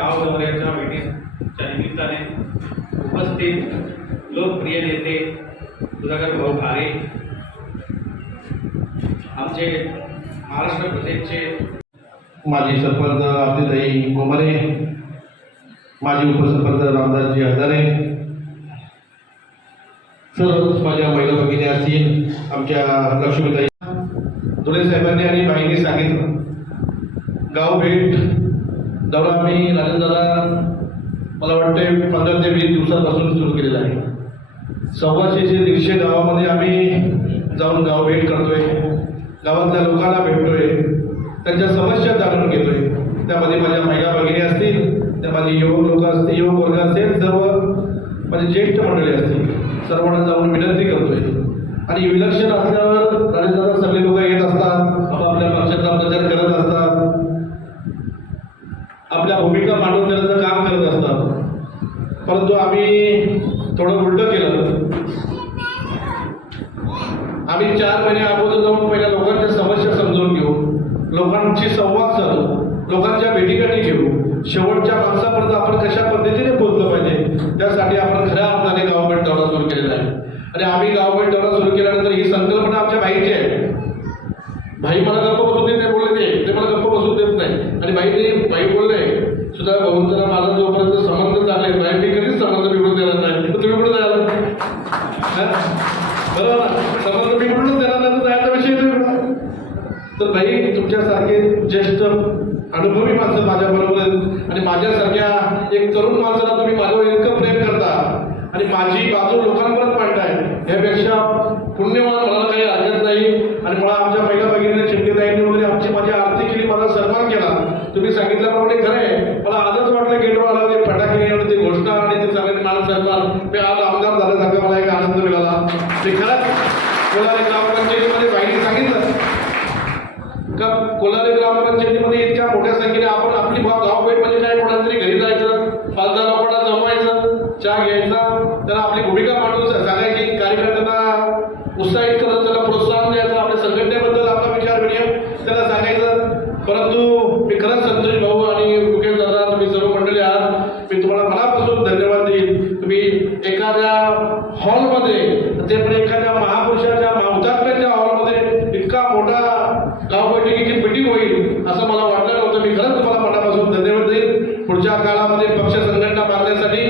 गाव दौऱ्याच्या भेटीच्या निमित्ताने उपस्थित लोकप्रिय नेते सुधाकर भाऊ भारे आमचे महाराष्ट्र प्रदेशचे माजी सरपंच आरतीताई कोमरे माजी उपसरपंच रामदासजी हजारे सर्वच माझ्या महिला भगिनी असतील आमच्या लक्ष्मीताई. धुळे साहेबांनी आणि बाईंनी सांगितलं गाव भेट दौरा आम्ही राजनदादा मला वाटते पंधरा ते वीस दिवसापासून सुरू केलेला आहे. सव्वाशेचे दीडशे गावामध्ये आम्ही जाऊन गाव भेट करतोय गावातल्या लोकांना भेटतोय त्यांच्या समस्या जाणून घेतोय. त्यामध्ये माझ्या महिला भगिनी असतील त्यामध्ये युवक लोक असतील युवक वर्ग असेल सर्व माझे ज्येष्ठ मंडळी असतील सर्वांना जाऊन विनंती करतोय. आणि विलक्षण असल्यावर राजेदादा सगळे लोक येत असतात आपापल्या पक्षाचा प्रचार करत असतात आपल्या भूमिका मांडून देण्याचं काम करत असतात परंतु आम्ही थोडं उलटं केलं. आम्ही चार महिने अगोदर जाऊन पहिल्या लोकांच्या समस्या समजून घेऊ लोकांशी संवाद साधू लोकांच्या भेटीगाठी घेऊ. शेवटच्या माणसापर्यंत आपण कशा पद्धतीने पोहोचलं पाहिजे? त्यासाठी आपण खऱ्या अर्थाने गव्हर्नमेंट दौरा सुरू केलेला आहे. आणि आम्ही गव्हर्नमेंट दौरा सुरू केल्यानंतर ही संकल्प आमच्या भाईची आहे भाई मला गप्प बसू देत नाही बोलले ते ते मला गप्प बसू देत नाही आणि भाईने भाई बोलले सुद्धा भाऊंचा माझा जोपर्यंत संबंध चालले भाई मी कधीच संबंध बिघडून देणार नाही तर तुम्ही कुठे जायला हा? बरोबर ना संबंध बिघडूनच देणार नाही तर जायचा विषय नाही तर भाई तुमच्यासारखे ज्येष्ठ अनुभवी माणसं माझ्याबरोबर आहेत. आणि माझ्यासारख्या एक तरुण माणसाला तुम्ही माझ्यावर इतकं प्रेम करता. आणि माझी बाजू लोकांपर्यंत मांडताय. यापेक्षा पुण्यवान मला काही हरकत नाही आणि मला आमच्या पहिल्या भगिनीने चिमकेताईंनी वगैरे आमची माझी आरती केली माझा सन्मान केला तुम्ही सांगितल्याप्रमाणे खरं आहे मला आजच वाटलं गेलो आला ते फटाके आणि ते घोषणा आणि ते सगळे मान सन्मान मी आज आमदार झाल्यासारखा मला एक आनंद मिळाला ते खरंच कोलारे ग्रामपंचायतीमध्ये बाईने सांगितलं का कोलारे ग्रामपंचायतीमध्ये इतक्या मोठ्या आपण आपली गाव म्हणजे काय कोणाला तरी घरी जायचं पाच दहा लोकांना जमवायचं चहा घ्यायचा त्याला आपली भूमिका मांडून सांगायची. कार्यकर्त्यांना उत्साहित करत त्याला प्रोत्साहन द्यायचं आपल्या संघटनेबद्दल आपला विचार विनिमय त्याला सांगायचं. परंतु मी खरंच संतोष भाऊ आणि मुकेश दादा तुम्ही सर्व मंडळी आहात. मी तुम्हाला मनापासून धन्यवाद देईन. तुम्ही एखाद्या हॉलमध्ये ते पण एखाद्या महापुरुषाच्या हुतात्म्याच्या हॉलमध्ये इतका मोठा गाव बैठकीची मिटिंग होईल असं मला वाटलं नव्हतं मी खरंच तुम्हाला मनापासून धन्यवाद देईन. पुढच्या काळामध्ये पक्ष संघटना बांधण्यासाठी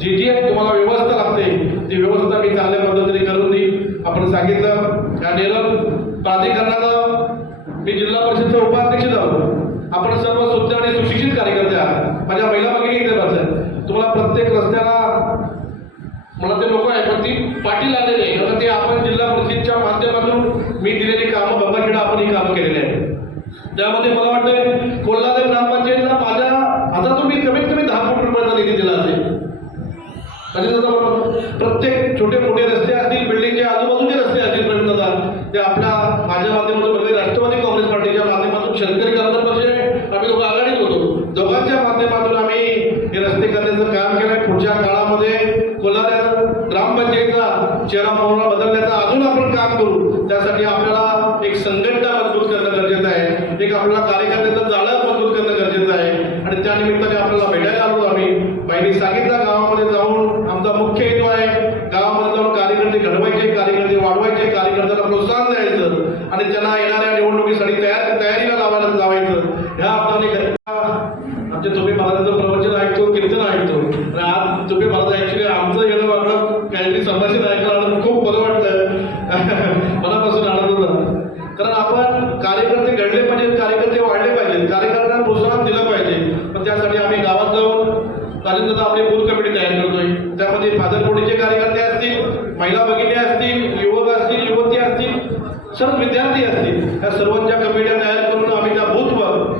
जी जी एक तुम्हाला व्यवस्था लागते ती व्यवस्था मी चांगल्या पद्धतीने करून देईल आपण सांगितलं या नेरळ प्राधिकरणाचं मी जिल्हा परिषदचा उपाध्यक्ष जाऊ आपण सर्व सुद्धा आणि सुशिक्षित कार्यकर्ते आहात माझ्या महिला भगिनी इथे बसल्या तुम्हाला प्रत्येक रस्त्याला मला ते नको आहे पण ती पाटील आलेले नाही आता ते आपण जिल्हा परिषदच्या माध्यमातून मी दिलेली कामं गंगाखेडा आपण ही कामं केलेली आहेत. त्यामध्ये मला वाटतं कोल्हापूर ग्रामपंचायतीला माझ्या आता तुम्ही कमीत कमी दहा कोटी रुपयाचा निधी दिला असेल. प्रत्येक छोटे मोठे रस्ते असतील बिल्डिंगचे आजूबाजूचे रस्ते असतील प्रवीण ते आपल्या माझ्या माध्यमातून म्हणजे राष्ट्रवादी काँग्रेस पार्टीच्या माध्यमातून शेतकरी कामगार पक्ष आम्ही दोघं आघाडीत होतो. दोघांच्या माध्यमातून आम्ही हे रस्ते करण्याचं काम केलं पुढच्या काळामध्ये चेहरा बदलण्याचा अजून आपण काम करू. त्यासाठी आपल्याला एक संघटना मजबूत करणं गरजेचं आहे. एक आपल्याला कार्यकर्त्याचं जाळं मजबूत करणं गरजेचं आहे. आणि त्या निमित्ताने आपल्याला भेटायला आलो आम्ही. बाईंनी सांगितलं गावामध्ये जाऊन आमचा मुख्य हेतू आहे गावामध्ये जाऊन कार्यकर्ते घडवायचे कार्यकर्ते वाढवायचे कार्यकर्त्यांना प्रोत्साहन द्यायचं आणि त्यांना येणाऱ्या निवडणुकीसाठी तयार तयारीला लावायला लावायचं. ह्या अर्थाने सर्वच विद्यार्थी असतील. या सर्वांच्या कमिट्या तयार करून आम्ही त्या बूथवर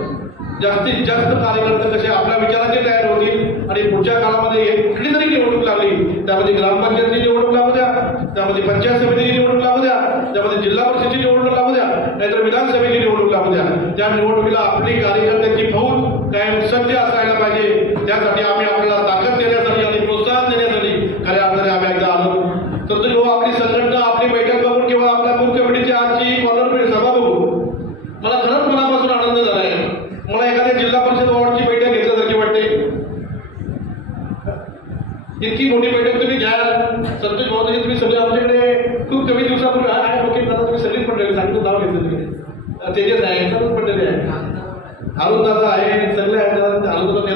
जास्तीत जास्त कार्यकर्ते कसे आपल्या विचाराचे तयार होतील आणि पुढच्या काळामध्ये हे कुठली तरी निवडणूक लागली त्यामध्ये ग्रामपंचायतची निवडणूक लागू द्या त्यामध्ये पंचायत समितीची निवडणूक लागू द्या त्यामध्ये जिल्हा परिषदेची निवडणूक लागू द्या नाहीतर विधानसभेची निवडणूक लागू द्या. त्या निवडणुकीला आपली कार्यकर्त्यांची फौज कायम सज्ज असायला पाहिजे. त्यासाठी आम्ही नाव घेतलं तुम्ही त्याच्यात आहे सर्व पडलेले आहे. अरुण दादा आहे सगळे आहेत दादा अरुण दादा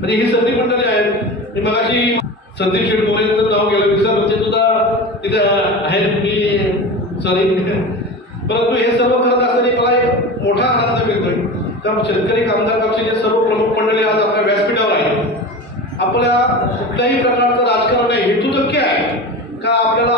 म्हणजे ही सगळी मंडळी आहेत. मग अशी संदीप शेठ मोरेंचं नाव गेलं विसर ते म्हणजे सुद्धा तिथे आहेत. मी सॉरी परंतु हे सर्व करत असताना मला एक मोठा आनंद मिळतोय. त्या शेतकरी कामगार पक्षाचे सर्व प्रमुख मंडळी आज आपल्या व्यासपीठावर आहे आपल्या कुठल्याही प्रकारचं राजकारण नाही. हेतू नक्की आहे. का आपल्याला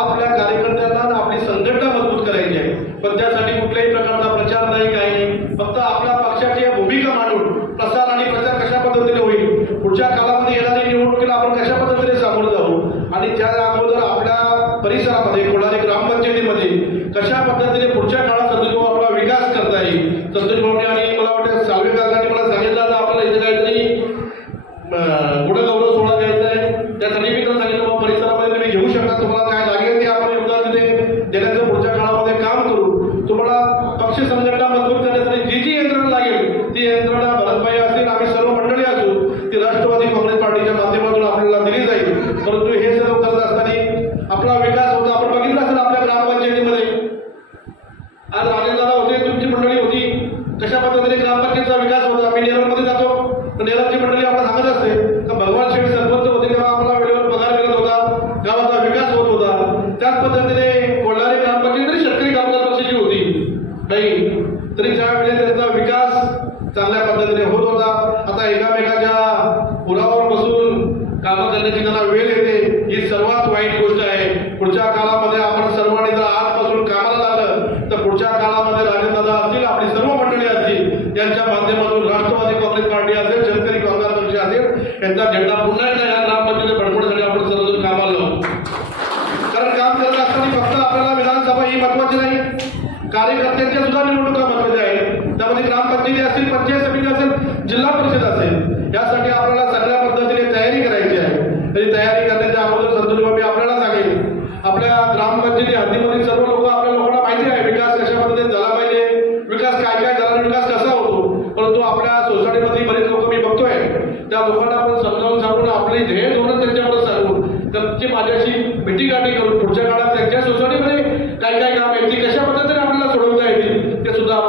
आज राजेंद्र होते तुमची मंडळी होती. कशा पद्धतीने ग्रामपंचायतीचा विकास होता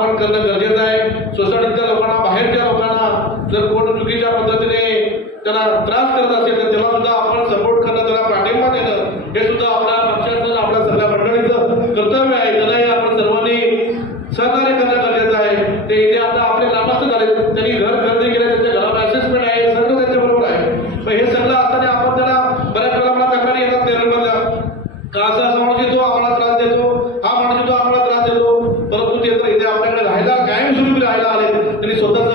आपण करणं गरजेचं आहे. सोसायटीतल्या लोकांना बाहेरच्या लोकांना जर कोण चुकीच्या पद्धतीने त्याला त्रास करत असेल तर त्याला सुद्धा आपण सपोर्ट करणं त्याला पाठिंबा देणं हे सुद्धा आपल्या पक्षाचं आपल्या सगळ्या मंडळीचं कर्तव्य आहे. त्यालाही आपण सर्वांनी सहकार्य करणं गरजेचं आहे. ते इथे आता आपले लाभार्थ झाले. त्यांनी घर खरेदी केलं त्यांच्या घरावर असेसमेंट आहे. सगळं त्यांच्याबरोबर आहे. पण हे सगळं असताना आपण त्याला बऱ्याच वेळा मला तक्रारी येतात नेरळमधल्या का असा समाज येतो आम्हाला त्रास देतो. हा माणूस येतो आपला soltar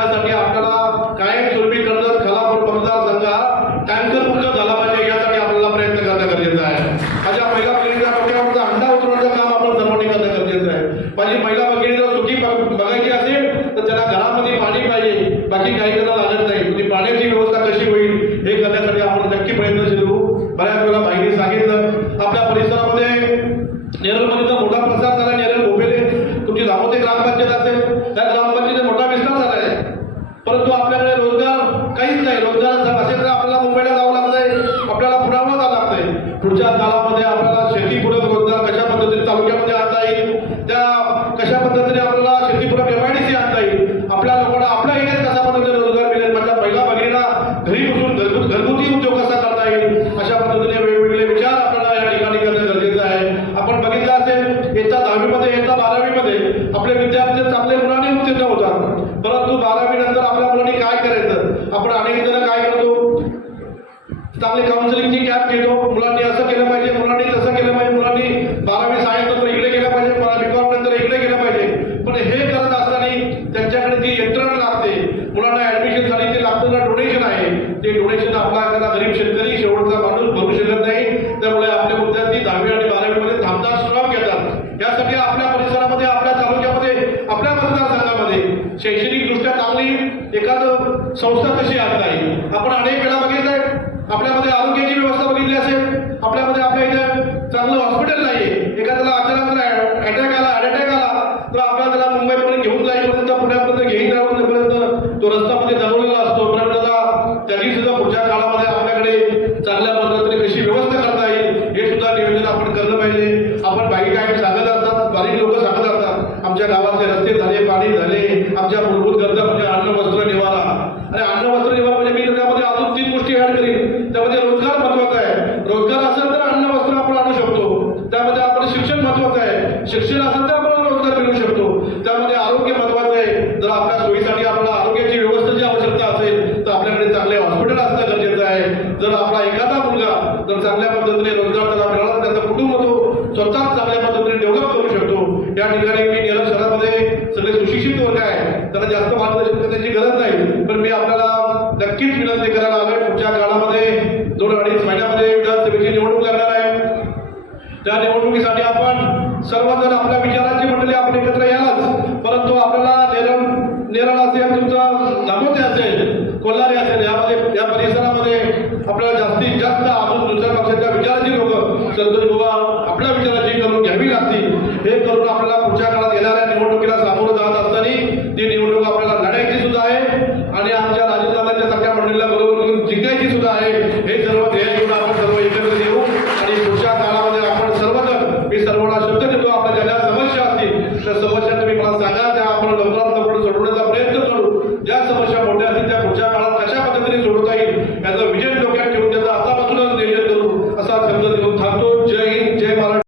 त्यासाठी आपल्याला कायमस्वरूपी कर्जत खालापूर मतदारसंघ हा टँकर मुक्त झाला पाहिजे यासाठी आपल्याला प्रयत्न करणं गरजेचं आहे. माझ्या महिला भगिनीच्या डोक्यावरचा अंडा उतरवण्याचं काम आपण सर्वांनी करणं गरजेचं आहे. माझी महिला भगिनीला सुखी बघायची असेल तर त्याला घरामध्ये पाणी पाहिजे. बाकी काही करायला लागत नाही. म्हणजे पाण्याची व्यवस्था कशी होईल हे करण्यासाठी आपण नक्की प्रयत्नशील होऊ. बऱ्याच वेळा भाईने सांगितलं आपल्या परिसरामध्ये नेरळमध्ये मोठा प्रसार झाला नेरळ भोपेले तुमची दामोदे ग्रामपंचायत असेल त्या ग्रामपंचायतीत मोठा विस्तार झाला आहे परंतु आपल्याकडे रोजगार काहीच नाही रोजगार असेल तर आपल्याला मुंबईला जावं लागतंय आपल्याला पुण्याला जावं लागतंय पुढच्या काळामध्ये आपल्याला शेतीपूरक रोजगार कशा पद्धतीने तालुक्यामध्ये आणता येईल त्या कशा पद्धतीने आपल्याला शेतीपूरक एमआयडीसी आणता येईल आपल्या लोकांना आपल्या एरियात कशा पद्धतीने रोजगार मिळेल माझ्या पहिला भगिनीला घरी बसून घरगुत घरगुती उद्योग कसा करता येईल अशा पद्धतीने वेगवेगळे विचार आपल्याला या ठिकाणी करणं गरजेचं आहे आपण बघितलं असेल येत्या दहावीमध्ये येत्या बारावीमध्ये आपले विद्यार्थी चांगले मुलांनी उत्तीर्ण होतात परंतु बारावी नंतर आपल्या मुलांनी काय करायचं आपण अनेक जण काय करतो चांगले काउन्सिलिंगची कॅप घेतो मुलांनी असं केलं पाहिजे मुलांनी तसं केलं पाहिजे मुलांनी बारावी सायन्स नंतर इकडे गेलं पाहिजे बारावी कॉम नंतर इकडे गेलं पाहिजे पण हे करत असताना त्यांच्याकडे जी यंत्रणा लागते मुलांना ऍडमिशनसाठी ते लागतं डोनेशन आहे ते डोनेशन आपला एखादा गरीब शेतकरी शेवटचा माणूस भरू शकत नाही. त्यामुळे आपले विद्यार्थी दहावी आणि बारावीमध्ये थांबतात स्ट्रॉप घेतात यासाठी आपल्या परिसरामध्ये आपल्या तालुक्यामध्ये आपल्या मतदारसंघामध्ये शैक्षणिक दृष्ट्या चांगली एखादं संस्था कशी आणता येईल? आपण अनेक वेळा बघितलंय. आपल्यामध्ये आरोग्याची व्यवस्था बघितली असेल. आपल्यामध्ये आपल्या इथे चांगलं हॉस्पिटल नाहीये. एखाद्याला अचानक अटॅक आला अटॅक आला तर आपल्याला त्याला मुंबईपर्यंत घेऊन जाईपर्यंत पुण्यापर्यंत घेऊन जाईपर्यंत तो रस्त्यामध्ये दबवलेला असतो. तरी सुद्धा पुढच्या काळामध्ये आपल्याकडे चांगल्या पद्धतीने नक्कीच विनंती करायला आलोय पुढच्या काळामध्ये दोन अडीच महिन्यामध्ये विधानसभेची निवडणूक लागणार आहे. त्या निवडणुकीसाठी आपण सर्वजण आपल्या विचारांची मंडळी आपण एकत्र यालाच. परंतु आपल्याला नेरळ नेरळ असेल तुमचा दामोते असेल कोल्हारी असेल यामध्ये या परिसरामध्ये आपल्याला जास्तीत जास्त आपण दुसऱ्या पक्षाच्या विचाराची लोक संतोष बुवा आपल्या विचाराची करून घ्यावी लागतील. हे करून आपल्याला पुढच्या काळात येणाऱ्या निवडणुकीला सामोरं जात असताना ती निवडणूक